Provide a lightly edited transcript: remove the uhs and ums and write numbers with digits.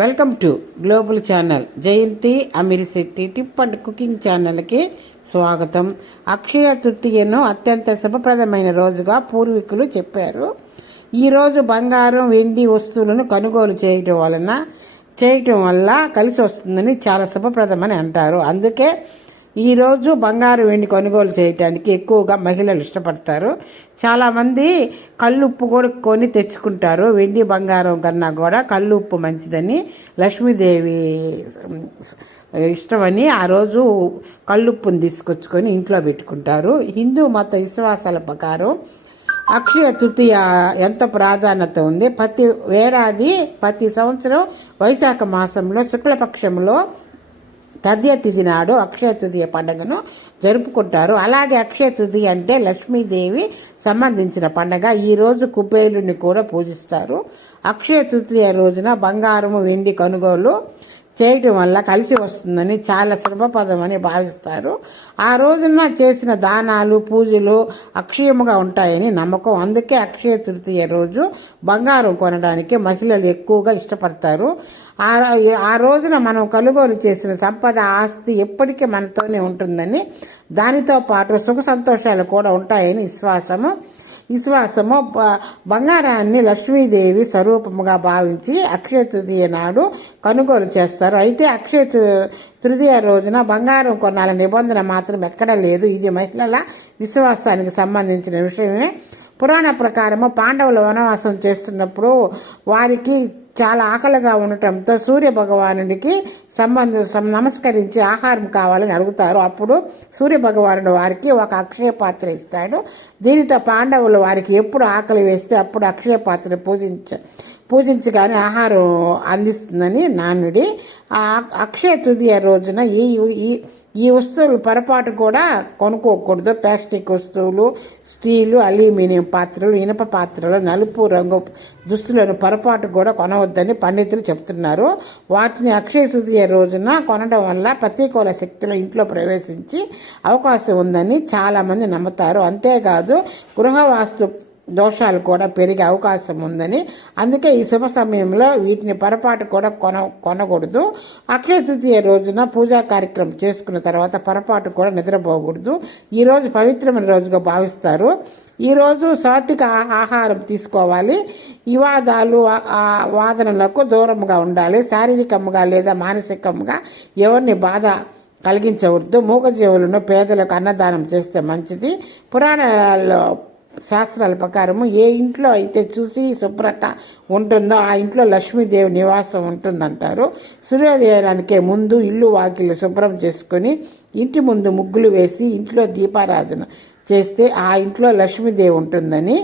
Welcome to global channel. Jayanti Amirshetti tip and cooking ఛానల్కి స్వాగతం. అక్షయ తృతీయను అత్యంత శుభప్రదమైన రోజుగా పూర్వీకులు చెప్పారు. ఈరోజు బంగారం, వెండి వస్తువులను కొనుగోలు చేయటం వల్ల కలిసి వస్తుందని చాలా శుభప్రదమని అంటారు. అందుకే ఈరోజు బంగారు, వెండి కొనుగోలు చేయటానికి ఎక్కువగా మహిళలు ఇష్టపడతారు. చాలామంది కల్లుప్పు కూడా కొని తెచ్చుకుంటారు. వెండి బంగారం కన్నా కూడా కల్లుప్పు మంచిదని లక్ష్మీదేవి ఇష్టమని ఆ రోజు కల్లుప్పుని తీసుకొచ్చుకొని ఇంట్లో పెట్టుకుంటారు. హిందూ మత విశ్వాసాల ప్రకారం అక్షయ తృతీయ ఎంతో ప్రాధాన్యత ఉంది. ప్రతి సంవత్సరం వైశాఖ మాసంలో శుక్లపక్షంలో తదియ తిథి నాడు అక్షయ తృతీయ పండుగను జరుపుకుంటారు. అలాగే అక్షయ తృతీయ అంటే లక్ష్మీదేవి సంబంధించిన పండుగ. ఈరోజు కుబేరుని కూడా పూజిస్తారు. అక్షయ తృతీయ రోజున బంగారము, వెండి కొనుగోలు చేయటం వల్ల కలిసి వస్తుందని చాలా శుభప్రదమని భావిస్తారు. ఆ రోజున చేసిన దానాలు, పూజలు అక్షయముగా ఉంటాయని నమ్మకం. అందుకే అక్షయ తృతీయ రోజు బంగారం కొనడానికి మహిళలు ఎక్కువగా ఇష్టపడతారు. ఆ రోజున మనం కొనుగోలు చేసిన సంపద, ఆస్తి ఎప్పటికీ మనతోనే ఉంటుందని, దానితో పాటు సుఖ సంతోషాలు కూడా ఉంటాయని విశ్వాసము. బంగారాన్ని లక్ష్మీదేవి స్వరూపముగా భావించి అక్షయ తృతీయ నాడు కొనుగోలు చేస్తారు. అయితే అక్షయ తృతీయ రోజున బంగారం కొనాల నిబంధన మాత్రం ఎక్కడా లేదు. ఇది మహిళల విశ్వాసానికి సంబంధించిన విషయమే. పురాణ ప్రకారము పాండవులు వనవాసం చేస్తున్నప్పుడు వారికి చాలా ఆకలిగా ఉండటంతో సూర్య భగవానుడికి నమస్కరించి ఆహారం కావాలని అడుగుతారు. అప్పుడు సూర్య భగవానుడు వారికి ఒక అక్షయ పాత్ర ఇస్తాడు. దీనితో పాండవులు వారికి ఎప్పుడు ఆకలి వేస్తే అప్పుడు అక్షయ పాత్ర పూజించగానే ఆహారం అందిస్తుందని నానుడి. ఆ అక్షయ తృతీయ రోజున ఈ వస్తువులు పొరపాటు కూడా కొనుక్కోకూడదు. ప్లాస్టిక్ వస్తువులు, స్టీలు, అల్యూమినియం పాత్రలు, ఇనుప పాత్రలు, నలుపు రంగు దుస్తులను పొరపాటు కూడా కొనవద్దని పండితులు చెప్తున్నారు. వాటిని అక్షయ తృతీయ రోజున కొనడం వల్ల ప్రతికూల శక్తులు ఇంట్లో ప్రవేశించి అవకాశం ఉందని చాలామంది నమ్ముతారు. అంతేకాదు గృహవాస్తు దోషాలు కూడా పెరిగే అవకాశం ఉందని, అందుకే ఈ శుభ సమయంలో వీటిని పొరపాటు కూడా కొనకూడదు. అక్షయ తృతీయ రోజున పూజా కార్యక్రమం చేసుకున్న తర్వాత పొరపాటు కూడా నిద్రపోకూడదు. ఈరోజు పవిత్రమైన రోజుగా భావిస్తారు. ఈరోజు సాత్విక ఆహారం తీసుకోవాలి. వివాదాలు, వాదనలకు దూరంగా ఉండాలి. శారీరకంగా లేదా మానసికంగా ఎవరిని బాధ కలిగించవద్దు. మూగజీవులను, పేదలకు అన్నదానం చేస్తే మంచిది. పురాణాలలో శాస్త్రాల ప్రకారము ఏ ఇంట్లో అయితే చూసి శుభ్రత ఉంటుందో ఆ ఇంట్లో లక్ష్మీదేవి నివాసం ఉంటుందంటారు. సూర్యోదయానికే ముందు ఇల్లు వాకిళ్ళు శుభ్రం చేసుకొని ఇంటి ముందు ముగ్గులు వేసి ఇంట్లో దీపారాధన చేస్తే ఆ ఇంట్లో లక్ష్మీదేవి ఉంటుందని